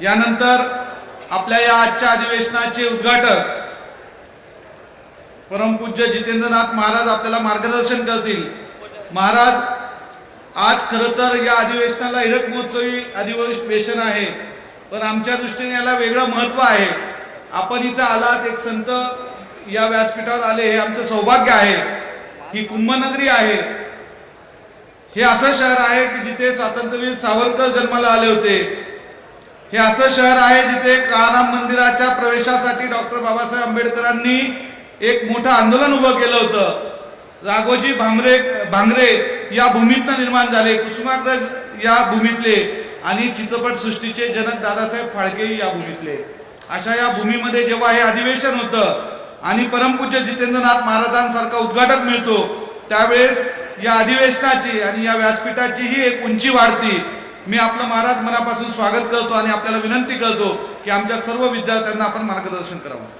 यानंतर आपल्या या आजच्या अधिवेशनाचे उद्घाटक परमपूज्य जितेंद्रनाथ महाराज आपल्याला मार्गदर्शन करतील। महाराज, आज खरं तर या अधिवेशनाला हीरक महोत्सवी अधिवेशन आहे, पण आमच्या दृष्टीने याला वेगळं महत्त्व आहे। आपण इथं आलात, एक संत या व्यासपीठावर आले, हे आमचं सौभाग्य आहे। ही कुंभनगरी आहे, हे असं शहर आहे की जिथे स्वातंत्र्यवीर सावरकर जन्माला आले होते। हे असं शहर आहे जिथे काळाराम मंदिराच्या प्रवेशासाठी डॉक्टर बाबासाहेब आंबेडकरांनी एक मोठं आंदोलन उभं केलं होतं। राघोजी भांगरे या भूमीतनं निर्माण झाले, कुसुमाग्रज या भूमीतले आणि चित्रपटसृष्टीचे जनक दादासाहेब फाळके या भूमीतले। अशा या भूमीमध्ये जेव्हा हे अधिवेशन होतं आणि परमपूज्य जितेंद्रनाथ महाराजांसारखा उद्घाटक मिळतो, त्यावेळेस या अधिवेशनाची आणि या व्यासपीठाची ही एक उंची वाढती। मी आपलं महाराज मनापासून स्वागत करतो आणि आपल्याला विनंती करतो की आमच्या सर्व विद्यार्थ्यांना आपण मार्गदर्शन करावं।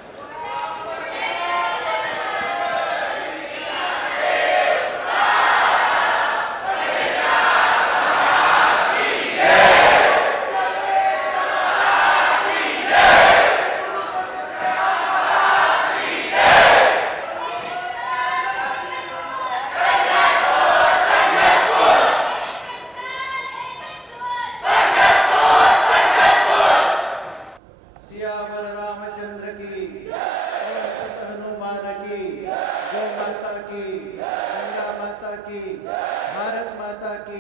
भारत माता की,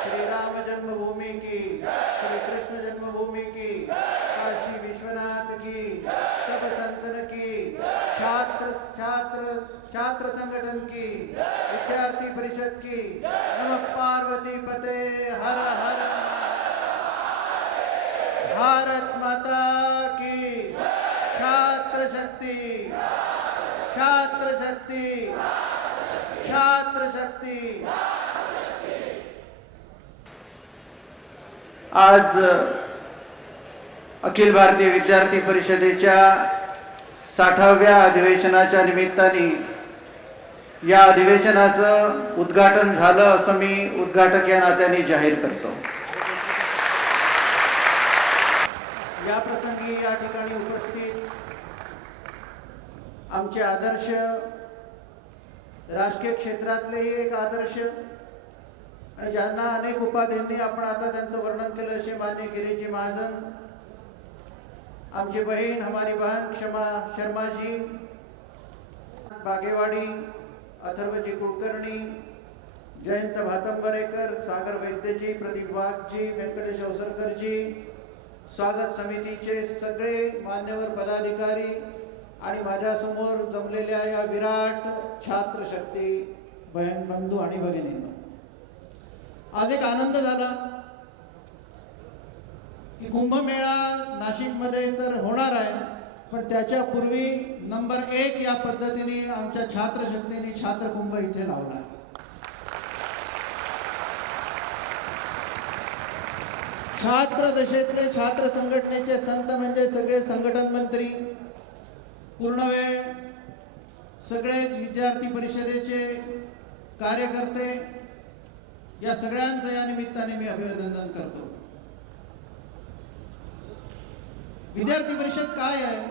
श्री राम जन्मभूमि की, श्री कृष्ण जन्मभूमि की, काशी विश्वनाथ की, सब संतन की, छात्र छात्र छात्र संगठन की, विद्यार्थी परिषद की, नमः पार्वती पते हर हर। भारत माता की, छात्र शक्ति, छात्र शक्ति, छात्र शक्ति। आज अखिल भारतीय विद्यार्थी परिषदेच्या 60व्या अधिवेशनाच्या निमित्ताने या अधिवेशनाचं उद्घाटन झालं असं मी उद्घाटक या नात्याने जाहीर करतो। या प्रसंगी या ठिकाणी उपस्थित आमचे आदर्श, राजकीय क्षेत्रातले एक आदर्श आणि ज्यांना अनेक उपाधींनी आपण आता त्यांचं वर्णन केलं असे मान्य गिरीजी महाजन, आमची बहीण हमारी बहन क्षमा शर्मा जी, बागेवाडी, अथर्वजी कुलकर्णी, जयंत भातंबरेकर, सागर वैद्यजी, प्रदीप वाघजी, व्यंकटेश अवसरकरजी, स्वागत समितीचे सगळे मान्यवर पदाधिकारी आणि माझ्यासमोर जमलेल्या या विराट छात्र शक्ती बहन बंधू आणि भगिनींनो, आज एक आनंद झाला की कुंभमेळा नाशिकमध्ये तर होणार आहे, पण त्याच्या पूर्वी नंबर 1 या पद्धतीने आमच्या छात्र शक्तीने छात्र कुंभ इथे लावला। छात्र दशेतले छात्र संघटनेचे संत म्हणजे सगळे संघटन मंत्री, पूर्ण वेळ सगळे विद्यार्थी परिषदेचे कार्यकर्ते, या सगळ्यांचं या निमित्ताने मी अभिनंदन करतो। विद्यार्थी परिषद काय आहे?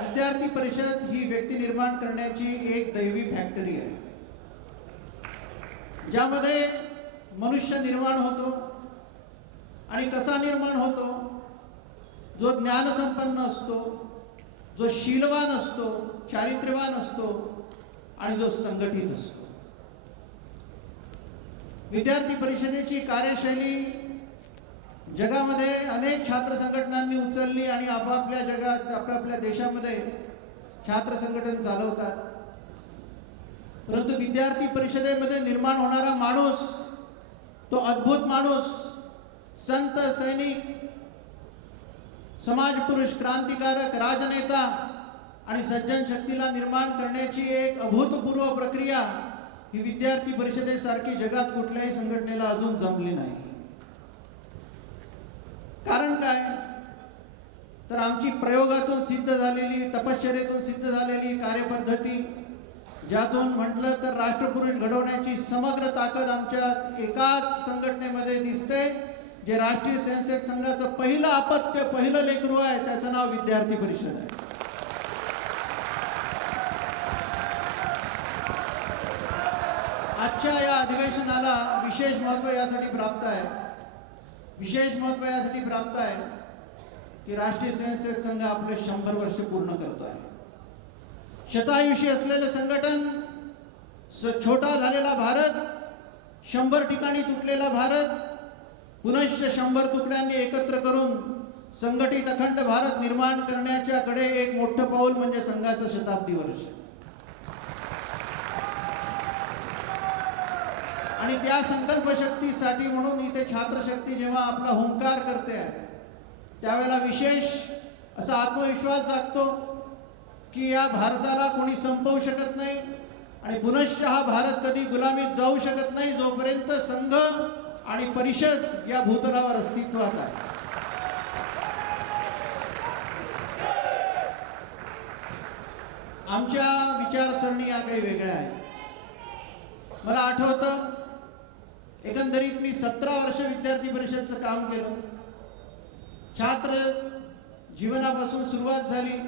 विद्यार्थी परिषद ही व्यक्ती निर्माण करण्याची एक दैवी फॅक्टरी आहे, ज्यामध्ये मनुष्य निर्माण होतो आणि कसा निर्माण होतो? जो ज्ञानसंपन्न असतो, जो शीलवान असतो, चारित्र्यवान असतो आणि जो संघटित असतो। विद्यार्थी परिषदेची कार्यशैली जगामध्ये अनेक छात्र संघटनांनी उचलली आणि आपापल्या जगात आपापल्या देशामध्ये छात्र संघटन चालवतात, परंतु विद्यार्थी परिषदेमध्ये निर्माण होणारा माणूस, तो अद्भुत माणूस, संत, सैनिक, समाज पुरुष, क्रांतिकारक, राजनेता आणि सज्जन शक्तीला निर्माण करण्याची एक अभूतपूर्व प्रक्रिया ही विद्यार्थी परिषदेसारखी जगात कुठल्याही संघटनेला अजून जमली नाही। कारण काय? तर आमची प्रयोगातून सिद्ध झालेली, तपश्चर्येतून सिद्ध झालेली कार्यपद्धती, ज्यातून म्हटलं तर राष्ट्रपुरुष घडवण्याची समग्र ताकद आमच्या एकाच संघटनेमध्ये दिसते, जे राष्ट्रीय स्वयंसेवक संघाचं पहिलं अपत्य, पहिलं लेकरू आहे, त्याचं नाव विद्यार्थी परिषद आहे. आजच्या या अधिवेशनाला विशेष महत्त्व यासाठी प्राप्त आहे, विशेष महत्त्व यासाठी प्राप्त आहे की राष्ट्रीय स्वयंसेवक संघ आपले 100 वर्ष पूर्ण करतो आहे. शतायुषी असलेले संघटन, छोटा झालेला भारत, 100 ठिकाणी तुटलेला भारत, पुनश्च 100 तुकड्यांनी एकत्र करून संघटित अखंड भारत निर्माण करण्याच्याकडे एक मोठं पाऊल म्हणजे संघाचं शताब्दी वर्ष. आणि त्या संकल्प शक्तीसाठी म्हणून इथे छात्रशक्ती जेव्हा आपला हुंकार करते आहे, त्यावेळेला विशेष असा आत्मविश्वास जागतो की या भारताला कोणी संपवू शकत नाही आणि पुनश्च हा भारत कधी गुलामीत जाऊ शकत नाही जोपर्यंत संघ आणि परिषद या भूतलावर अस्तित्वात आहे. आमच्या विचारसरणी या काही वेगळ्या आहेत. मला आठवतं, एकंदरीत मी 17 वर्ष विद्यार्थी परिषदचं काम केलं. छात्र जीवनापासून सुरुवात झाली.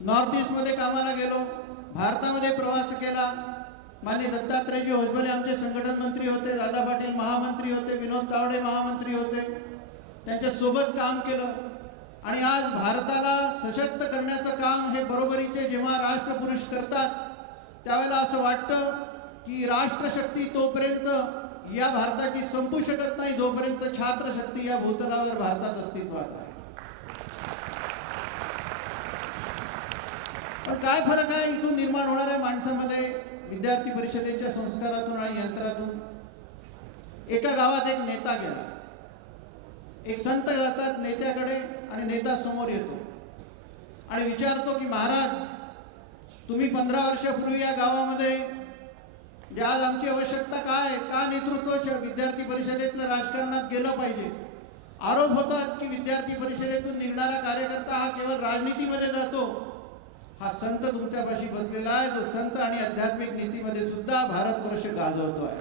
नॉर्थ ईस्टमध्ये कामाला गेलो, भारतामध्ये प्रवास केला. माननीय दत्तात्रयजी होसबले आमचे संघटन मंत्री होते, दादा पाटील महामंत्री होते, विनोद तावडे महामंत्री होते. त्यांच्यासोबत काम केलं आणि आज भारताला सशक्त करण्याचं काम हे बरोबरीचे जेव्हा राष्ट्रपुरुष करतात, त्यावेळेला असं वाटतं की राष्ट्रशक्ती तोपर्यंत या भारताची संपू शकत नाही जोपर्यंत छात्रशक्ती या भूतलावर भारतात अस्तित्वात आहे. पण काय फरक आहे इथून निर्माण होणाऱ्या माणसामध्ये, विद्यार्थी परिषदेच्या संस्कारातून आणि यंत्रातून? एका गावात एक नेता गेला, एक संत जातात नेत्याकडे आणि नेता समोर येतो आणि विचारतो की महाराज, तुम्ही 15 वर्षापूर्वी या गावामध्ये जे आज आमची आवश्यकता काय, का नेतृत्वाच्या विद्यार्थी परिषदेतलं राजकारणात गेलं पाहिजे. आरोप होतात की विद्यार्थी परिषदेतून निघणारा कार्यकर्ता हा केवळ राजनीतीमध्ये जातो. हा संत तुमच्यापाशी बसलेला आहे, जो संत आणि आध्यात्मिक नीतीमध्ये सुद्धा भारतवर्ष गाजवतो आहे.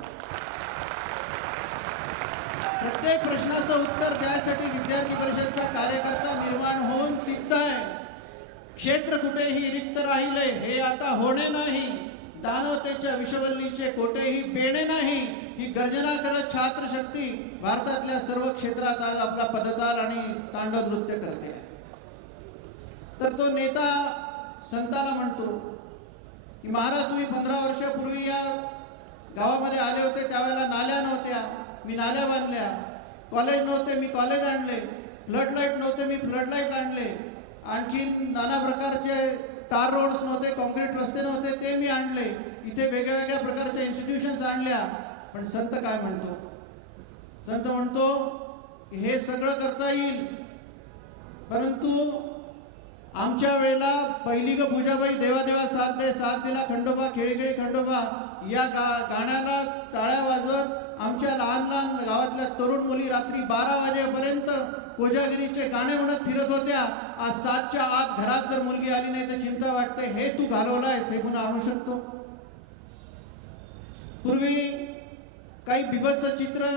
प्रत्येक प्रश्नाचं उत्तर द्यायसाठी विद्यार्थी परिषदचा कार्यकर्ता निर्माण होऊन सिद्ध आहे. क्षेत्र कुठेही रिक्त राहिले हे आता होणे नाही, दानवतेच्या विषवल्लीचे कोठेही पेणे नाही, ही गर्जना करत छात्रशक्ती भारतातल्या सर्व क्षेत्रात आज आपला पदताल आणि तांडव नृत्य करते आहे. तर तो नेता संताला म्हणतो की महाराज, तुम्ही 15 वर्षापूर्वी या गावामध्ये आले होते, त्यावेळेला नाल्या नव्हत्या, मी नाल्या बांधल्या. कॉलेज नव्हते, मी कॉलेज आणले. फ्लड लाईट नव्हते, मी फ्लड लाईट आणले. आणखी नाना प्रकारचे टार रोड्स नव्हते, कॉन्क्रीट रस्ते नव्हते, ते मी आणले. इथे वेगळ्या वेगळ्या प्रकारच्या इन्स्टिट्यूशन्स आणल्या. पण संत काय म्हणतो? संत म्हणतो हे सगळं करता येईल, परंतु आमच्या वेळेला पहिली ग पूजाबाई देवा देवा साथ दे, साथ दिला खंडोबा, खेळी खेळी खंडोबा या गाण्याला टाळ्या वाजवत आमच्या लहान लहान गावातल्या तरुण मुली रात्री 12 वाजेपर्यंत कोजागिरीचे गाणे म्हणत फिरत होत्या. आज 7च्या आत घरात जर मुलगी आली नाही तर चिंता वाटते. हे तू घालवलायस, हे पुन्हा आणू शकतो? पूर्वी काही बिभत्स चित्र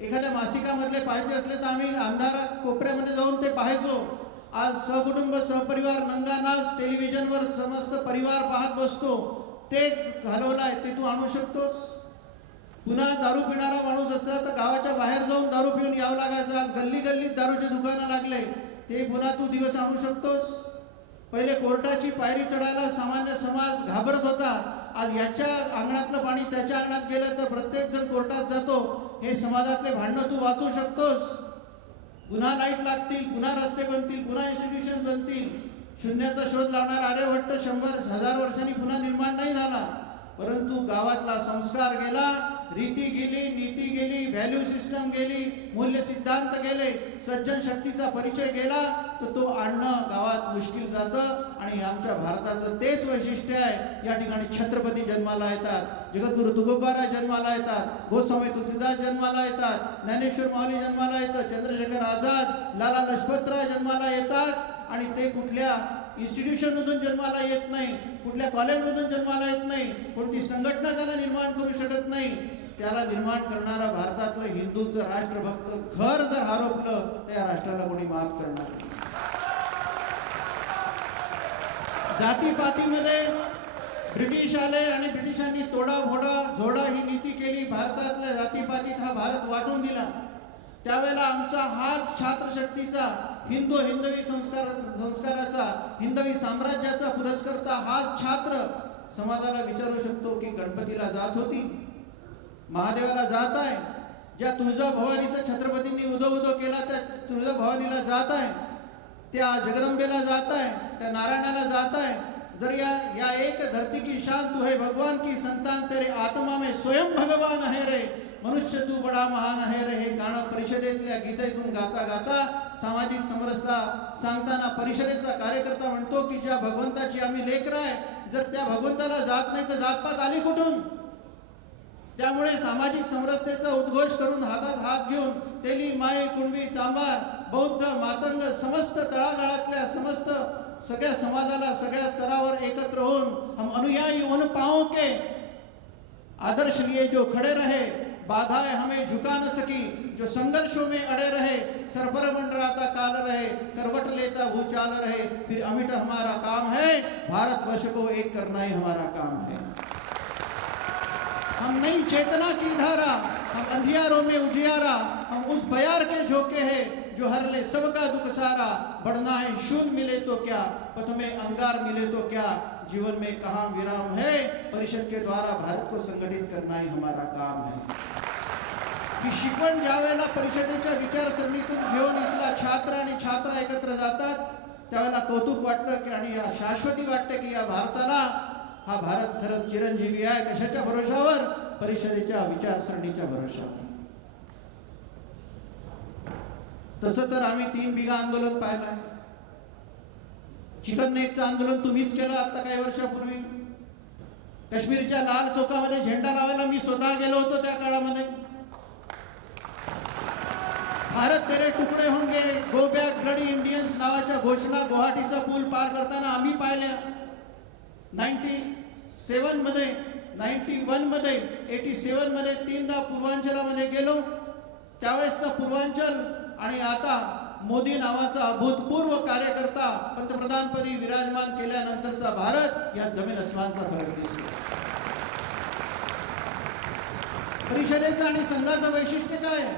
एखाद्या मासिकामधले पाहायचे असले तर आम्ही अंधार कोपऱ्यामध्ये जाऊन ते पाहायचो. आज सहकुटुंब सहपरिवार नंगानाच टेलिव्हिजनवर समस्त परिवार पाहत बसतो. ते घालवलाय, ते तू आणू शकतोस? पुन्हा दारू पिणारा माणूस असला तर गावाच्या बाहेर जाऊन दारू पिऊन यावं लागायचं. आज गल्ली गल्लीत दारूचे दुकानं लागले, ते पुन्हा तू दिवस आणू शकतोस? पहिले कोर्टाची पायरी चढायला सामान्य समाज घाबरत होता. आज याच्या अंगणातलं पाणी त्याच्या अंगणात गेलं तर प्रत्येक जण कोर्टात जातो. हे समाजातले भांडणं तू वाचवू शकतोस? पुन्हा लाईट लागतील, पुन्हा रस्ते बनतील, पुन्हा इन्स्टिट्यूशन बनतील. शून्याचा शोध लावणारा आर्यभट्ट 100,000 वर्षांनी पुन्हा निर्माण नाही झाला, परंतु गावातला संस्कार गेला, रीती गेली, नीती गेली, व्हॅल्यू सिस्टम गेली, मूल्य सिद्धांत गेले, सज्जन शक्तीचा परिचय गेला. तर तो आणणं गावात मुश्किल जातं. आणि आमच्या भारताचं तेच वैशिष्ट्य आहे. या ठिकाणी छत्रपती जन्माला येतात, जगद्गुरु तुकोबाराय जन्माला येतात, गोस्वामी तुलसीदास जन्माला येतात, ज्ञानेश्वर माऊली जन्माला येतं, चंद्रशेखर आझाद, लाला लजपतराय जन्माला येतात. आणि ते कुठल्या इन्स्टिट्यूशनमधून जन्माला येत नाही, कुठल्या कॉलेजमधून जन्माला येत नाही, कोणती संघटना त्यांना निर्माण करू शकत नाही. त्याला निर्माण करणारा भारतातलं हिंदूचं राष्ट्रभक्त घर जर हरपलं तर या राष्ट्राला कोणी माफ करणार नाही. जातीपातीमध्ये ब्रिटिश आले आणि ब्रिटिशांनी तोडा फोडा झोडा ही नीती केली. भारतातल्या जातीपातीत हा भारत वाटून दिला. त्यावेळेला आमचा हाच छात्रशक्तीचा हिंदवी संस्काराचा हिंदवी साम्राज्याचा पुरस्कर्ता हाच छात्र समाजाला विचारू शकतो की गणपतीला जात होती, महादेवाला जात आहे, ज्या तुळजाभवानीचा छत्रपतींनी उदो केला त्या तुळजाभवानीला जात आहे, त्या जगदंबेला जात आहे, त्या नारायणाला जात आहे. जर या एक धरती की शान तू है भगवान की संतान तेरे आत्मा में स्वयं भगवान है रे, मनुष्य तू बडा महान आहे रे, हे गाणं परिषदेतल्या गीतेतून गाता गाता सामाजिक समरसता सांगताना परिषदेचा कार्यकर्ता म्हणतो की ज्या भगवंताची आम्ही लेकरं आहे, जर त्या भगवंताला जात नाही तर जातपात आली कुठून? त्यामुळे सामाजिक समरसतेचा उद्घोष करून हातात हात घेऊन तेली माळी कुणबी चांभार बौद्ध मातंग समस्त तळागाळातल्या समस्त सगळ्या समाजाला सगळ्या स्तरावर एकत्र होऊन हम अनुयायी उन पाओ के आदर्श लिए जो खड़े रहे, बाधाएं हमें झुका न सकी, जो संघर्षों में अड़े रहे, सरबर मंडराता काल रहे, करवट लेता भूचाल रहे, फिर अमिट हमारा काम है, भारतवर्ष को एक करना ही हमारा काम है. हम नई चेतना की धारा, हम अंधियारों में उजियारा, हम उस बयार के झोंके हैं जो हर ले सबका दुख सारा. बढ़ना है शून्य मिले तो क्या, पथ में अंगार मिले तो क्या, जीवन में कहाँ विराम है, परिषद के द्वारा भारत को संगठित करना ही हमारा काम है. ही शिकवण ज्यावेळेला परिषदेच्या विचारसरणीतून घेऊन इथला छात्र आणि छात्रा एकत्र जातात त्यावेळेला कौतुक वाटतं की आणि शाश्वती वाटते की या भारताला हा भारत खरंच चिरंजीवी आहे. कशाच्या भरोशावर? परिषदेच्या विचारसरणीच्या भरोशावर. तसं तर आम्ही 3 बिघा आंदोलन पाहिलंय. चिकन नेकचं आंदोलन तुम्हीच केलं आता काही वर्षापूर्वी. काश्मीरच्या लाल चौकामध्ये झेंडा लावायला मी स्वतः गेलो होतो त्या काळामध्ये. भारत तेरे तुकडे होंगे, गो बॅक ब्लडी इंडियन्स नावाच्या घोषणा गुवाहाटीचा पूल पार करताना आम्ही पाहिल्या. 97 मध्ये 91 मध्ये 87 मध्ये 3दा पूर्वांचलामध्ये गेलो. त्यावेळेसचा पूर्वांचल आणि आता मोदी नावाचा अभूतपूर्व कार्यकर्ता पंतप्रधानपदी विराजमान केल्यानंतरचा भारत या जमीन अस्मानचा फरक दिसतो. परिषदेचं आणि संघाचं वैशिष्ट्य काय आहे?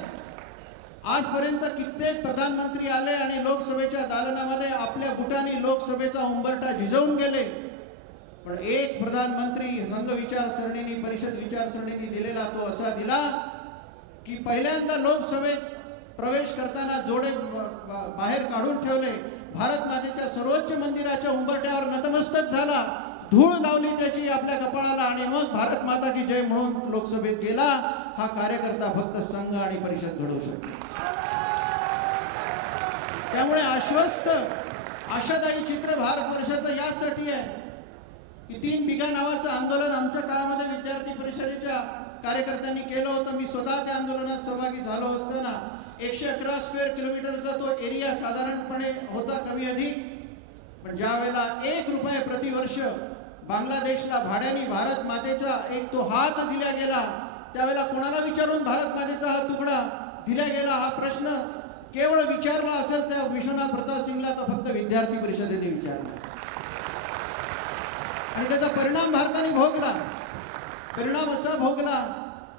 आजपर्यंत कित्येक प्रधानमंत्री आले आणि लोकसभेच्या दालनामध्ये आपल्या बुटांनी लोकसभेचा उंबरठा झिजवून गेले, पण एक प्रधानमंत्री संघ विचारसरणीने परिषद विचारसरणीने दिलेला तो असा दिला की पहिल्यांदा लोकसभेत प्रवेश करताना जोडे बाहेर काढून ठेवले, भारत मातेच्या सर्वोच्च मंदिराच्या उंबरठ्यावर नतमस्तक झाला, धूळ लावली त्याची आपल्या कपाळाला आणि मग भारत माता की जय म्हणून लोकसभेत गेला. हा कार्यकर्ता फक्त संघ आणि परिषद घडवू शकतो. त्यामुळे आश्वस्त आशादायी चित्र भारतवर्षाचं यासाठी आहे की 3 बिघा नावाचं आंदोलन आमच्या काळामध्ये विद्यार्थी परिषदेच्या कार्यकर्त्यांनी केलं होतं. मी स्वतः त्या आंदोलनात सहभागी झालो असताना 111 स्क्वेअर किलोमीटरचा तो एरिया साधारणपणे होता कमी अधिक. पण ज्या वेळेला 1 रुपये प्रतिवर्ष बांगलादेशला भाड्याने भारत मातेचा एक तो हात दिला गेला, त्यावेळेला कोणाला विचारून भारत मातेचा हा तुकडा दिला गेला हा प्रश्न केवळ विचारला असेल त्या विश्वनाथ प्रताप सिंगला तर फक्त विद्यार्थी परिषदेने विचारला. आणि त्याचा परिणाम भारताने भोगला. परिणाम असा भोगला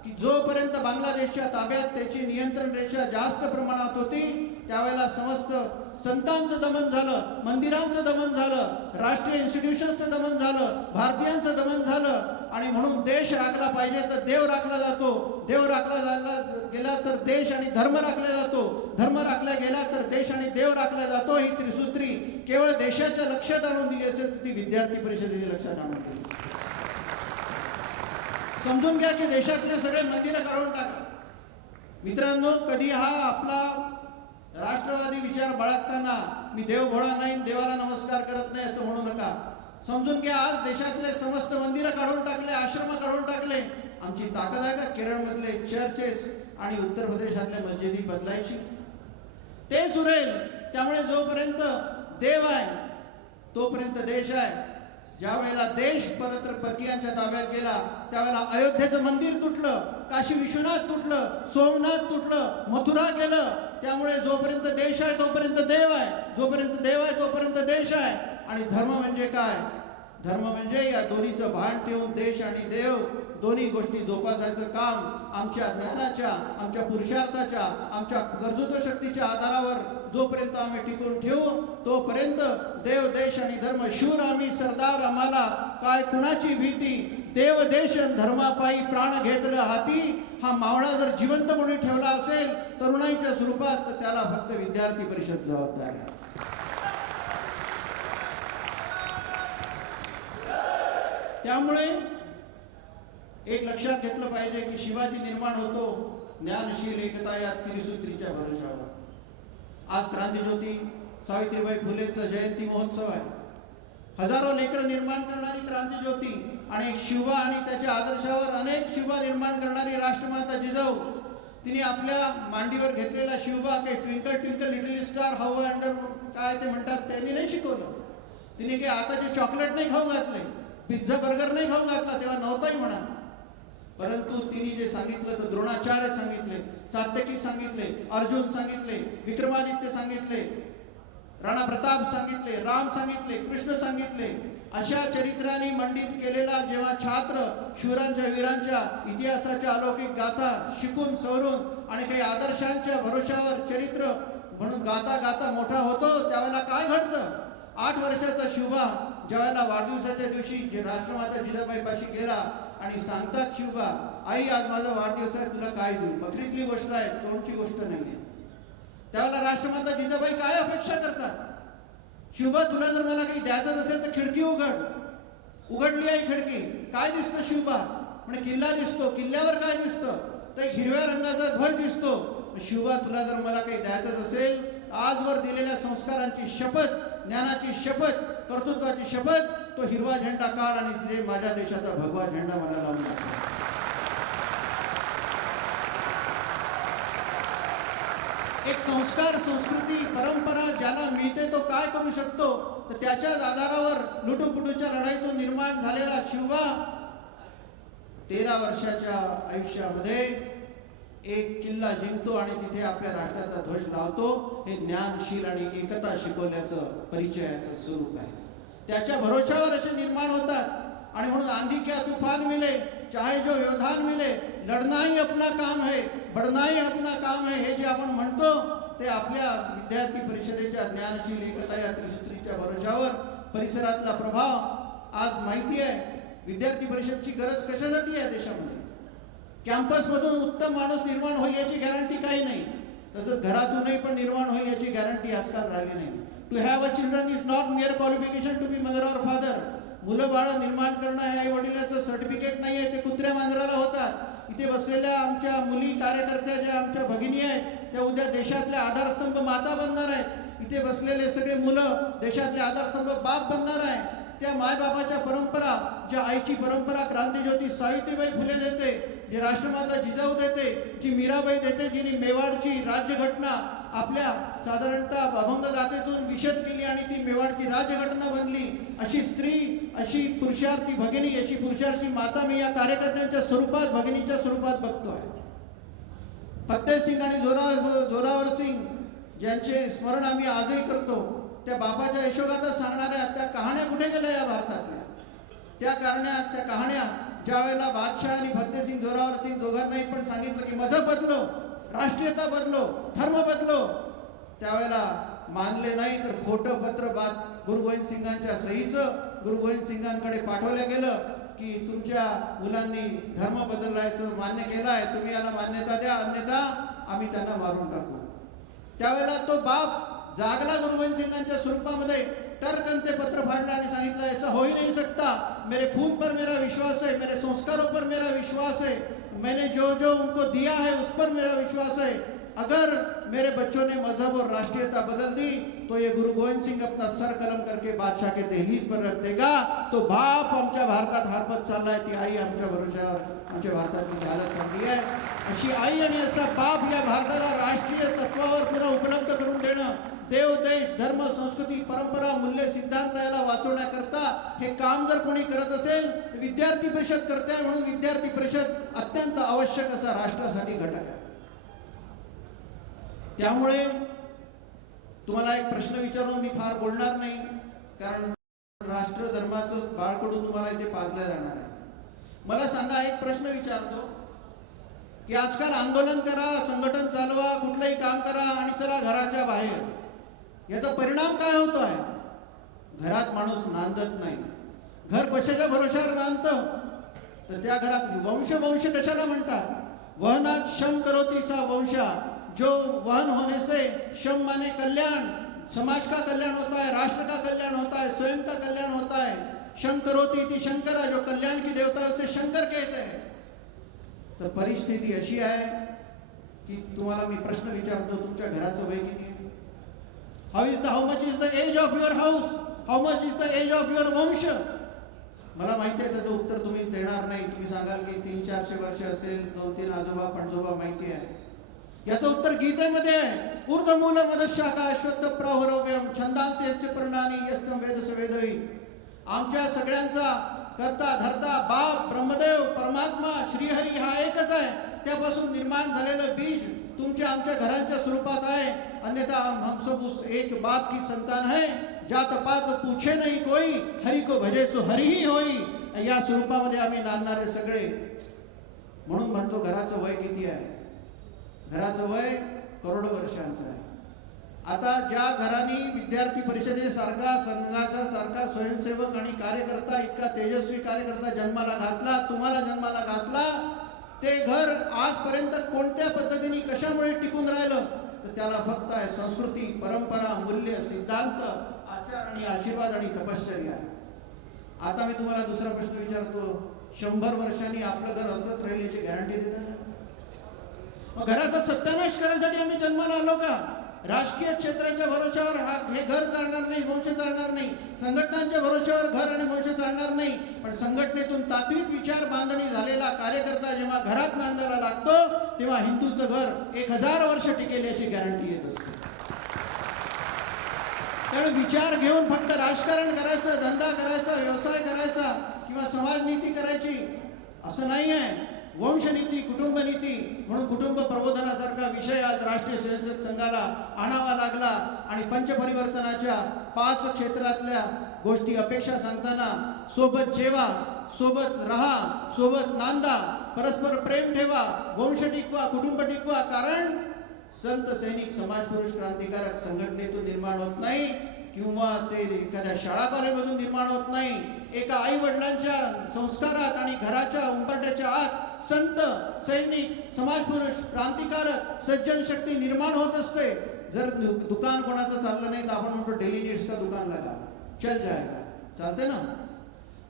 की जोपर्यंत बांगलादेशच्या ताब्यात त्याची नियंत्रण रेषा जास्त प्रमाणात होती त्यावेळेला समस्त संतांचं दमन झालं, मंदिरांचं दमन झालं, राष्ट्रीय इन्स्टिट्यूशन्सचं दमन झालं, भारतीयांचं दमन झालं. आणि म्हणून देश राखला पाहिजे तर देव राखला जातो, देव राखला गेला तर देश आणि धर्म राखला जातो, धर्म राखला गेला तर देश आणि देव राखला जातो. ही त्रिसूत्री केवळ देशाच्या लक्षात आणून दिली असेल ती विद्यार्थी परिषदेने लक्षात आणून दिली. समजून घ्या की देशातले सगळे मंदिरं काढून टाका. मित्रांनो, कधी हा आपला राष्ट्रवादी विचार बाळगताना मी देव भोळा नाही, देवाला नमस्कार करत नाही असं म्हणू नका. समजून घ्या, आज देशातले समस्त मंदिरं काढून टाकले, आश्रम काढून टाकले. आमची ताकद आहे का केरळमधले चर्चेस आणि उत्तर प्रदेशातल्या मस्जिदी बदलायची? तेच उरेल. त्यामुळे जोपर्यंत देव आहे तोपर्यंत देश आहे. ज्या वेळेला देश परत परकीयांच्या ताब्यात गेला त्यावेळेला अयोध्येचं मंदिर तुटलं, काशी विश्वनाथ तुटलं, सोमनाथ तुटलं, मथुरा गेलं. त्यामुळे जोपर्यंत देश आहे तोपर्यंत देव आहे, जोपर्यंत देव आहे तोपर्यंत देश आहे. आणि धर्म म्हणजे काय? धर्म म्हणजे या दोन्हीचं भान ठेवून देश आणि देव दोन्ही गोष्टी जोपासायचं काम आमच्या ज्ञानाच्या, आमच्या पुरुषार्थाच्या, आमच्या कर्तृत्व शक्तीच्या आधारावर जोपर्यंत आम्ही टिकून ठेवू तोपर्यंत देव, देश आणि धर्म शूर आम्ही सरदार, आम्हाला काय कुणाची भीती. देव देश धर्मापायी प्राण घेतलं हाती. हा मावळा जर जिवंत कोणी ठेवला असेल तरुणाईच्या स्वरूपात तर त्याला फक्त विद्यार्थी परिषद जबाबदार आहे. त्यामुळे एक लक्षात घेतलं पाहिजे की शिवाजी निर्माण होतो ज्ञानशील एकता या त्रिसूत्रीच्या भरोशावर. आज क्रांतिज्योती सावित्रीबाई फुलेचा जयंती महोत्सव आहे. हजारो लेकरं निर्माण करणारी क्रांतिज्योती आणि एक शिवबा आणि त्याच्या आदर्शावर अनेक शिवबा निर्माण करणारी राष्ट्रमाता जिजाऊ. तिने आपल्या मांडीवर घेतलेला शिवबा काही twinkle twinkle little star how under काय ते म्हणतात त्यांनी नाही शिकवलं. तिने काही आताचे चॉकलेट नाही खाऊ घातले, पिझ्झा बर्गर नाही खाऊ घातला, तेव्हा नव्हताही म्हणा. परंतु तिने जे सांगितलं तर द्रोणाचार्य सांगितले, सात्यकी सांगितले, अर्जुन सांगितले, विक्रमादित्य सांगितले, राणा प्रताप सांगितले, राम सांगितले, कृष्ण सांगितले. अशा चरित्रांनी मंडित केलेला जेव्हा छात्र शूरांच्या वीरांच्या इतिहासाच्या अलौकिक गाथा शिकून सवरून आणि काही आदर्शांच्या भरोशावर चरित्र म्हणून गाता गाता मोठा होतो त्यावेळेला काय घडतं? 8 वर्षाचा शिवबा ज्यावेळेला वाढदिवसाच्या दिवशी जे राष्ट्रमाता जिजाबाई पाशी गेला आणि सांगतात शिवबा, आई आज माझा वाढदिवस आहे, तुला काय देऊ? बकरीतली गोष्ट आहे, तोंडची गोष्ट नाही आहे. त्यावेळेला राष्ट्रमाता जिजाबाई काय अपेक्षा करतात? शिवबा तुला जर मला काही द्यायचं नसेल तर खिडकी उघड. उघडली आहे खिडकी. काय दिसतं शिवबा? म्हणजे किल्ला दिसतो. किल्ल्यावर काय दिसतं? तर एक हिरव्या रंगाचा ध्वज दिसतो. शिवबा तुला जर मला काही द्यायचं असेल आजवर दिलेल्या संस्कारांची शपथ, ज्ञानाची शपथ, कर्तृत्वाची शपथ, तो हिरवा झेंडा काढ आणि तिथे माझ्या देशाचा भगवा झेंडा मला लावून टाक. एक संस्कार, संस्कृती, परंपरा ज्याला मिळते तो काय करू शकतो? तर त्याच्याच आधारावर लुटूपुटूच्या लढाईतून निर्माण झालेला शिवबा 13 वर्षाच्या आयुष्यामध्ये एक किल्ला जिंकतो आणि तिथे आपल्या राष्ट्राचा ध्वज लावतो. हे ज्ञानशील आणि एकता शिकवण्याचं परिचयाचं स्वरूप आहे. त्याच्या भरोशावर असे निर्माण होतात. आणि म्हणून आंधी क्या तूफान मिले चाहे जो योद्धान मिले, लढना ही अपना काम है, बढ़ना ही अपना काम है, हे जे आपण म्हणतो ते आपल्या विद्यार्थी परिषदेच्या ज्ञानशील एकता या त्रिसूत्रीच्या भरोशावर परिसरातला प्रभाव आज माहिती आहे. विद्यार्थी परिषदची गरज कशासाठी आहे देशामध्ये? कॅम्पसमधून उत्तम माणूस निर्माण होईल याची गॅरंटी काही नाही. तसंच घरातूनही पण निर्माण होईल याची गॅरंटी आजकाल राहिली नाही. To have a children is not mere qualification to be mother or father. मुलं बाळं निर्माण करणं हे आई वडिलांचं सर्टिफिकेट नाही आहे, ते कुत्र्या मांजराला होतात. इथे बसलेल्या आमच्या मुली कार्यकर्त्या ज्या आमच्या भगिनी आहेत त्या उद्या देशातल्या आधारस्तंभ माता बनणार आहेत. इथे बसलेले सगळे मुलं देशातले आधारस्तंभ बाप बनणार आहे. त्या मायबापाच्या परंपरा, ज्या आईची परंपरा क्रांतिज्योती सावित्रीबाई फुले देते, जे राष्ट्रमाता जिजाऊ देते, जी मीराबाई देते, जिने मेवाडची राज्यघटना आपल्या साधारणतः अभंग गाथेतून विशद केली आणि ती मेवाडची राज्यघटना बनली. अशी स्त्री, अशी पुरुषार्थी भगिनी, अशी पुरुषार्थी माता मी या कार्यकर्त्यांच्या स्वरूपात, भगिनीच्या स्वरूपात बघतोय. फतेहसिंग आणि जोरावर सिंग ज्यांचे स्मरण आम्ही आजही करतो, त्या बापाच्या यशोगाथा सांगणाऱ्या त्या कहाण्या कुठे गेल्या या भारतातल्या? त्या कहाण्या ज्या वेळेला बादशाह आणि फतेहसिंग जोरावर सिंग दोघांनाही पण सांगितलं की मजहब बदलो, राष्ट्रीयता बदलो, धर्म बदलो, त्यावेळेला मानले नाही. तर खोटं पत्र गुरु गोविंद सिंगांच्या सहीचं गुरु गोविंद सिंगांकडे पाठवलं गेलं की तुमच्या मुलांनी धर्म बदलायचं मान्य केलं आहे, तुम्ही याला मान्यता द्या, अन्यथा आम्ही त्यांना मारून टाकू. त्यावेळेला तो बाप जागला गुरु गोविंद सिंगांच्या स्वरूपामध्ये, टर्कन ते पत्र फाड़ना आणि सांगितलं ऐसा हो ही नहीं सकता, मेरे खून पर मेरा विश्वास है, मेरे संस्कारों पर मेरा विश्वास है, मैंने जो जो उनको दिया है उस पर मेरा विश्वास है. अगर मेरे बच्चों ने मजहब और राष्ट्रीयता बदल दी तो ये गुरु गोविंद सिंह अपना सर कलम करके बादशाह के दहलीज पर रख देगा. तो बाप आमच्या भारतात हरपत चाललाय, ती आई आमच्या भरोशावर आमच्या भारताची हालत झाली आहे. अशी आई आणि असा बाप या भारताला राष्ट्रीय तत्वावर पुन्हा उपलब्ध करून देणं, देव, देश, धर्म, संस्कृती, परंपरा, मूल्य, सिद्धांत याला वाचवण्याकरता हे काम जर कोणी करत असेल तर विद्यार्थी परिषद करते आहे, म्हणून विद्यार्थी परिषद अत्यंत आवश्यक असा राष्ट्रासाठी घटक आहे. त्यामुळे तुम्हाला एक प्रश्न विचारून मी फार बोलणार नाही, कारण राष्ट्र धर्माचं बाळकडून तुम्हाला इथे पाजलं जाणार आहे. मला सांगा, एक प्रश्न विचारतो की आजकाल आंदोलन करा, संघटन चालवा, कुठलंही काम करा आणि चला घराच्या बाहेर. याचा परिणाम काय होतो आहे? घरात माणूस नांदत नाही. घर कशाच्या भरोशावर नांदतं? तर त्या घरात वंश कशाला म्हणतात? वहनात शम करोती सा वंशा, जो वहन होने से शम माने कल्याण, समाज का कल्याण होता है, राष्ट्र का कल्याण होता है, स्वयं का कल्याण होता है. शंकरोती ती शंकरा, जो कल्याण की देवता है उसे शंकर कहते हैं. तर परिस्थिती अशी आहे की तुम्हाला मी प्रश्न विचारतो, तुमच्या घराचं वय किती आहे? How much is the age of your house? How much is the age of your वंश? मला माहिती आहे त्याचं उत्तर तुम्ही देणार नाही. तुम्ही सांगाल की 300-400 वर्ष असेल, 2-3 आजोबा पणजोबा माहिती आहे. याचं उत्तर गीतेमध्ये आहे. ऊर्ध्वमूल मदशाखा अश्वत्थ प्राहुरव्यम छंदांसी यस्य पर्णानी यस्तं वेद सवेदई. आमच्या सगळ्यांचा करता धरता बाप ब्रह्मदेव परमात्मा श्रीहरी हा एकच आहे. त्यापासून निर्माण झालेलं बीज तुमच्या आमच्या घरांच्या स्वरूपात आहे. अन्यथा हम सब उस एक बाप की संतान है. जात पात पूछे नाही कोई, हरि को भजे सो हरी ही होई. या स्वरूपामध्ये आम्ही नांदणारे सगळे. म्हणून म्हणतो घराचं वय किती आहे? घराचं वय करोडो वर्षांचं आहे. आता ज्या घरांनी विद्यार्थी परिषदेसारखा, संघाचा सारखा स्वयंसेवक आणि कार्यकर्ता, इतका तेजस्वी कार्यकर्ता जन्माला घातला, तुम्हाला जन्माला घातला, ते घर आजपर्यंत कोणत्या पद्धतीने कशामुळे टिकून राहिलं? तर त्याला फक्त आहे संस्कृती, परंपरा, मूल्य, सिद्धांत, आचार आणि आशीर्वाद आणि तपश्चर्या. आता मी तुम्हाला दुसरा प्रश्न विचारतो, 100 वर्षांनी आपलं घर असंच राहील याची गॅरंटी देता? मग घराचा सत्यानाश करण्यासाठी आम्ही जन्माला आलो का? राजकीय क्षेत्राच्या भरोश्यावर हे घर चालणार नाही, वंश चालणार नाही. संघटनांच्या भरोश्यावर घर आणि वंश चालणार नाही. पण संघटनेतून तात्विक विचार बांधणी झालेला कार्यकर्ता जेव्हा घरात नांदायला लागतो, तेव्हा हिंदूचं घर 1000 वर्ष टिकेल याची गॅरंटी येत असते. कारण विचार घेऊन फक्त राजकारण करायचं, धंदा करायचा, व्यवसाय करायचा किंवा समाजनीती करायची असं नाही आहे. वंशनीती, कुटुंबनीती, म्हणून कुटुंब प्रबोधनासारखा विषय आज राष्ट्रीय स्वयंसेवक संघाला आणावा लागला. आणि पंचपरिवर्तनाच्या 5 क्षेत्रातल्या गोष्टी अपेक्षा सांगताना सोबत जेवा, सोबत राहा, सोबत नांदा, परस्पर प्रेम ठेवा, वंश टिकवा, कुटुंब टिकवा. कारण संत सैनिक समाजपुरुष क्रांतिकारक संघटनेतून निर्माण होत नाही किंवा ते एखाद्या शाळापाल्यामधून निर्माण होत नाही. एका आई वडिलांच्या संस्कारात आणि घराच्या उंबरठ्याच्या आत संत सैनिक समाजपुरुष क्रांतिकारक सज्जन शक्ती निर्माण होत असते. जर दुकान कोणाचं चाललं नाही तर आपण म्हणतो डेली नीड्स का दुकान लगा, चल जाएगा, चालते ना.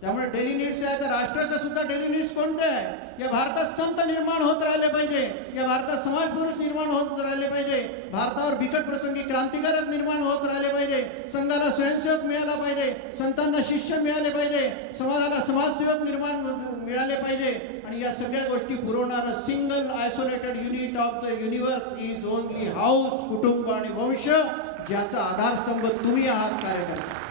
त्यामुळे डेली नीड्स आहे तर राष्ट्राचं सुद्धा डेली नीड्स कोणते आहे? या भारतात संत निर्माण होत राहिले पाहिजे, या भारतात समाजपुरुष निर्माण होत राहिले पाहिजे, भारतावर बिकट प्रसंगी क्रांतिकारक निर्माण होत राहिले पाहिजे, संघाला स्वयंसेवक मिळाला पाहिजे, संतांना शिष्य मिळाले पाहिजे, समाजाला समाजसेवक निर्माण मिळाले पाहिजे. आणि या सगळ्या गोष्टी पुरवणारं single isolated unit of the universe is only house, कुटुंब आणि वंश, ज्याचा आधारस्तंभ तुम्ही आहात कार्यकर्ते.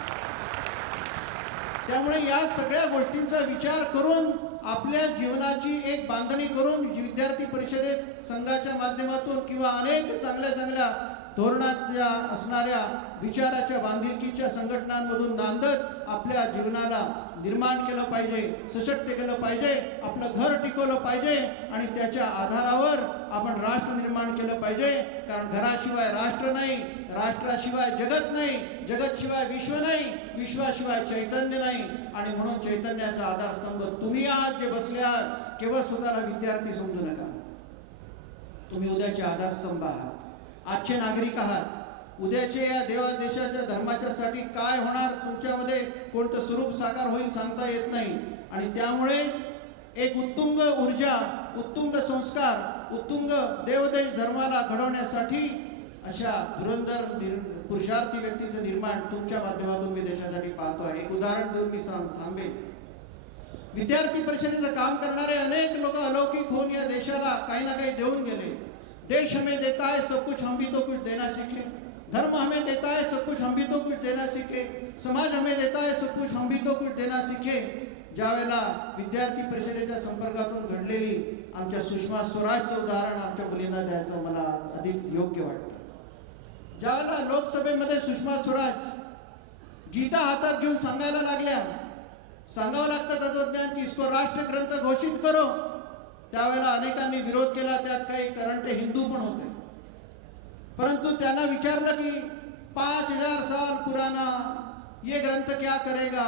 त्यामुळे या सगळ्या गोष्टींचा विचार करून आपल्या जीवनाची एक बांधणी करून विद्यार्थी परिषदेत संघाच्या माध्यमातून किंवा अनेक चांगल्या धोरणाच्या असणाऱ्या विचाराच्या बांधिलकीच्या संघटनांमधून नांदत आपल्या जीवनाला निर्माण केलं पाहिजे, सशक्त केलं पाहिजे, आपलं घर टिकवलं पाहिजे आणि त्याच्या आधारावर आपण राष्ट्र निर्माण केलं पाहिजे. कारण घराशिवाय राष्ट्र नाही, राष्ट्राशिवाय जगत नाही, जगतशिवाय विश्व नाही, विश्वाशिवाय चैतन्य नाही. आणि म्हणून चैतन्याचा आधारस्तंभ तुम्ही आहात जे बसले आहात. केवळ स्वतःला विद्यार्थी समजू नका, तुम्ही उद्याचे आधारस्तंभ आहात, आजचे नागरिक आहात. उद्याचे या देवा देशाच्या धर्माच्यासाठी काय होणार, तुमच्यामध्ये कोणतं स्वरूप साकार होईल सांगता येत नाही. आणि त्यामुळे एक उत्तुंग ऊर्जा, उत्तुंग संस्कार, उत्तुंग देवदेश धर्माला घडवण्यासाठी अशा धुरंधर पुरुषार्थी व्यक्तीचं निर्माण तुमच्या माध्यमातून मी देशासाठी पाहतो आहे. एक उदाहरण देऊन मी थांबेन. विद्यार्थी परिषदेचं काम करणारे अनेक लोक अलौकिक होऊन या देशाला काही ना काही देऊन गेले. देश हमें देता है सब कुछ, हम भी तो कुछ देना सीखे. धर्म हमें देता है सब कुछ, हम भी तो कुछ देना सीखे. समाज हमें देता है सब कुछ, हम भी तो कुछ देना सीखे. ज्यावेळेला विद्यार्थी परिषदेच्या संपर्कातून घडलेली आमच्या सुषमा स्वराजचं उदाहरण आमच्या मुलींना द्यायचं मला अधिक योग्य वाटतं. ज्यावेळेला लोकसभेमध्ये सुषमा स्वराज गीता हातात घेऊन सांगायला लागल्या, सांगावं लागतं तत्वज्ञान की इसको राष्ट्रग्रंथ घोषित करो, त्यावेळेला अनेकांनी विरोध केला. त्यात काही करंटे हिंदू पण होते. परंतु त्यांना विचारलं की 5000 साल पुराना ये ग्रंथ क्या करेगा.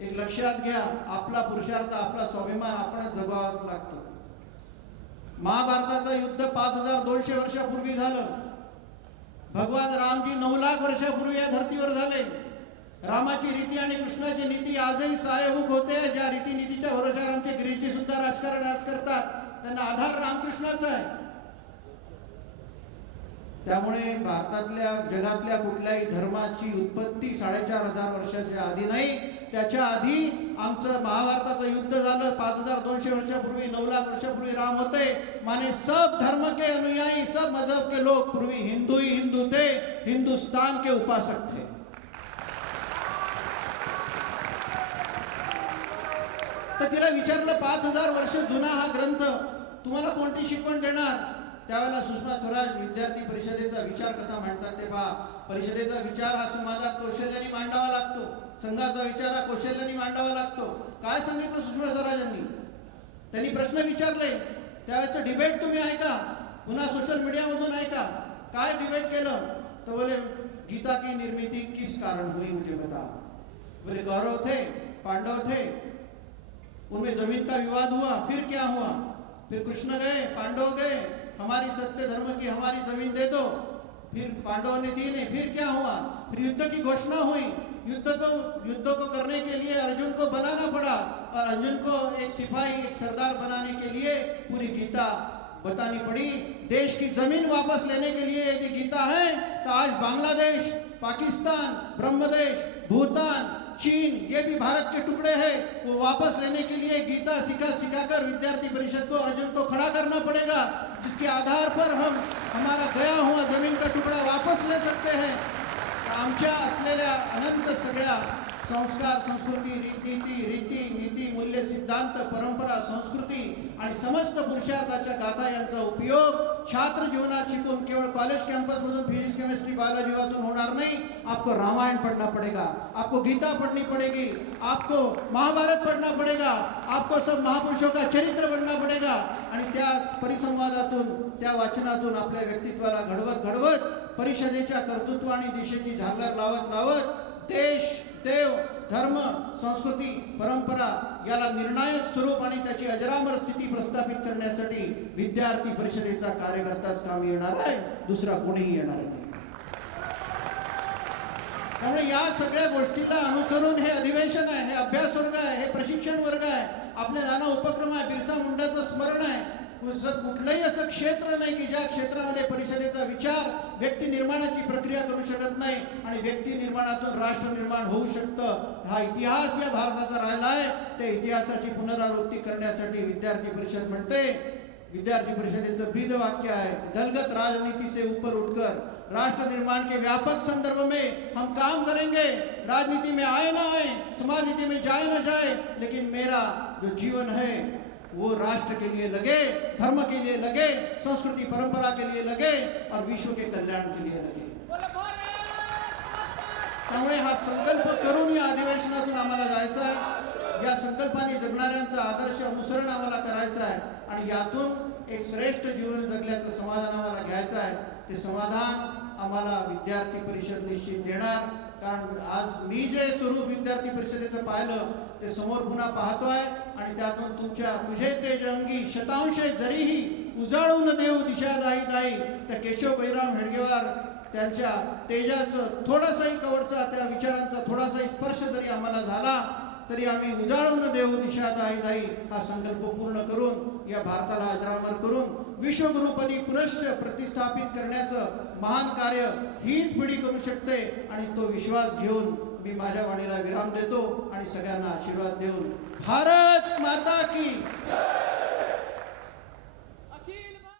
एक लक्षात घ्या, आपला पुरुषार्थ आपला स्वाभिमान आपणच जगवावाच लागतो. महाभारताचं युद्ध 5200 वर्षापूर्वी झालं. भगवान रामजी 9 लाख वर्षापूर्वी या धर्तीवर झाले. रामाची रीती आणि कृष्णाची नीती आजही सहाय्यभूक होते. ज्या रीतीनीतीच्या भरोशावर आमचे गिरीजी सुद्धा राजकारण आज करतात, त्यांना आधार रामकृष्णाचा आहे. त्यामुळे भारतातल्या जगातल्या कुठल्याही धर्माची उत्पत्ती 4500 वर्षाच्या आधी नाही, त्याच्या आधी आमचं महाभारताचं युद्ध झालं. 5200 वर्षापूर्वी, 9 लाख वर्षापूर्वी राम होते. माने सब धर्म के अनुयायी, सब मजहब के लोग पूर्वी हिंदू ही हिंदू थे, हिंदुस्तान के उपासक थे. तर तिला विचारलं 5000 वर्ष जुना हा ग्रंथ तुम्हाला कोणती शिकवण देणार. त्यावेळेला सुषमा स्वराज विद्यार्थी परिषदेचा विचार कसा मांडतात ते पहा. परिषदेचा विचार हा समाजात कौशल्याने मांडावा लागतो. संघाचा विचार हा कौशल्याने मांडावा लागतो. काय सांगितलं सुषमा स्वराजांनी? त्यांनी प्रश्न विचारले. त्यावेळेचं डिबेट तुम्ही ऐका, पुन्हा सोशल मीडियामधून ऐका. काय डिबेट केलं तर बोले गीता की निर्मिती किस कारण हुई मुझे बताओ. बोले गौरव थे, पांडव थे, उनमें जमीन का विवाद हुआ, फिर क्या हुआ. फिर कृष्ण गए, पांडव गए, हमारी सत्य धर्म की हमारी जमीन दे दो. फिर पांडवों ने दी नहीं, फिर क्या हुआ. फिर युद्ध की घोषणा हुई. युद्ध को करने के लिए अर्जुन को बनाना पड़ा और अर्जुन को एक सिपाही, एक सरदार बनाने के लिए पूरी गीता बतानी पड़ी. देश की जमीन वापस लेने के लिए यदि गीता है तो आज बांग्लादेश, पाकिस्तान, ब्रह्मदेश, भूटान, चीन, ये भी भारत के टुकड़े हैं. वो वापस लेने के लिए गीता सिखाकर विद्यार्थी परिषद को, अर्जुन को खड़ा करना पड़ेगा, जिसके आधार पर हम हमारा गया हुआ जमीन का टुकड़ा वापस ले सकते हैं. आमच्या असलेल्या अनंत सगळ्या संस्कार, संस्कृती, रीती नीती, मूल्य, सिद्धांत, परंपरा, संस्कृती आणि समस्त पुरुषार्थाच्या गाथा यांचा उपयोग छात्र जीवनात शिकून केवळ कॉलेज कॅम्पस मधून फिजिक्स, केमिस्ट्री, बायोलॉजी वाचून होणार नाही. आपको रामायण पढ़ना पड़ेगा, आपको गीता पढ़नी पड़ेगी, आपको महाभारत पढ़ना पड़ेगा, आपको सब महापुरुषों का चरित्र पढ़ना पड़ेगा. आणि त्या परिसंवादातून, त्या वाचनातून आपल्या व्यक्तित्वाला घडवत परिषदेच्या कर्तृत्व आणि दिशेची झालर लावत देश, देव, धर्म, संस्कृती, परंपरा याला निर्णायक स्वरूप आणि त्याची अजरामर स्थिती प्रस्थापित करण्यासाठी विद्यार्थी परिषदेचा कार्यकर्ताच काम येणार आहे, दुसरा कोणीही येणार नाही. त्यामुळे या सगळ्या गोष्टीला अनुसरून हे अधिवेशन आहे, हे अभ्यास वर्ग आहे, हे प्रशिक्षण वर्ग आहे, आपले नाना उपक्रम आहे, बिरसा मुंडाचं स्मरण आहे. कुठलंही असं क्षेत्र नाही की ज्या क्षेत्रामध्ये परिषदेचा विचार व्यक्ती निर्माणाची प्रक्रिया करू शकत नाही आणि व्यक्ती निर्माणातून राष्ट्र निर्माण होऊ शकतं. हा इतिहास या भारताचा राहिला आहे. त्या इतिहासाची पुनरावृत्ती करण्यासाठी विद्यार्थी परिषद म्हणते. विद्यार्थी परिषदेचं ब्रीद वाक्य आहे, दलगत राजनीति से ऊपर उठकर राष्ट्र निर्माण के व्यापक संदर्भ में हम काम करेंगे. राजनीति में आए ना आए, समाज नीति में जाए ना जाए, लेकिन मेरा जो जीवन है वो राष्ट्र के लिए लगे, धर्म के लिए लगे, संस्कृति परंपरा के लिए लगे और विश्व के कल्याण के लिए लगे. त्यामुळे हा संकल्प करून या अधिवेशनातून आम्हाला जायचं आहे. या संकल्पाने जगणाऱ्यांचा आदर्श अनुसरण आम्हाला करायचं आहे आणि यातून एक श्रेष्ठ जीवन जगल्याचं समाधान आम्हाला घ्यायचं आहे. ते समाधान आम्हाला विद्यार्थी परिषद निश्चित देणार. कारण आज मी जे स्वरूप विद्यार्थी परिषदेचं पाहिलं ते समोर पुन्हा पाहतोय आणि त्यातून तुझे तेज अंगी शतांश जरीही उजाळून देऊ दिशा दाई त्या केशव बळीराम हेडगेवार त्यांच्या तेजाचं थोडासाही कवडचा, त्या विचारांचा थोडासाही स्पर्श जरी आम्हाला झाला तरी आम्ही उजाळून देऊ दिशा दाई हा संकल्प पूर्ण करून या भारताला अजरामर करून विश्वगुरुपदी पुनश्च प्रतिस्थापित करण्याचं महान कार्य हीच पिढी करू शकते. आणि तो विश्वास घेऊन मी माझ्या वाणीला विराम देतो आणि सगळ्यांना आशीर्वाद देऊन भारत माता की